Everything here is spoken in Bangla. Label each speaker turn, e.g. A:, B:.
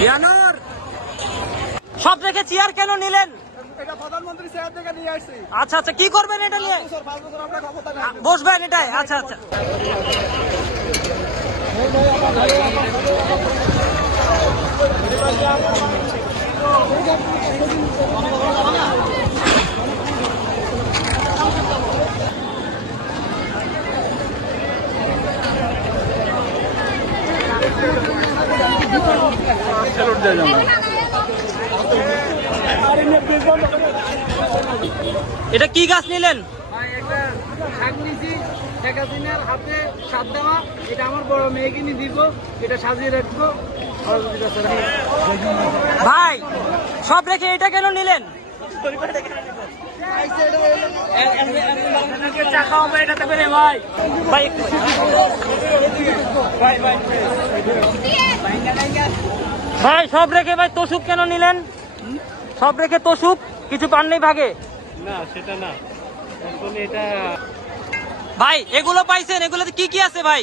A: ইয়ানোর! সব রেখে চেয়ার কেন নিলেন?
B: এটা প্রধানমন্ত্রী চেয়ার থেকে নিয়ে আসছি।
A: আচ্ছা আচ্ছা কি করবেন এটা নিয়ে? বসবেন এটাই আচ্ছা আচ্ছা। এটা কি গাছ নিলেন?
B: হাতে সাত দেওয়া এটা আমার বড় মেয়েকে নিয়ে দিব এটা সাজিয়ে রাখব।
A: ভাই সব রেখে এটা কেন নিলেন?
B: ভাই।
A: ভাই একটু ভাই সব রেখে ভাই তোষুক কেন নিলেন? সব রেখে তোষুক? কিছু পাননি ভাগে?
B: না সেটা না। এটা
A: ভাই এগুলো পাইছেন? এগুলোতে কি কি আছে ভাই?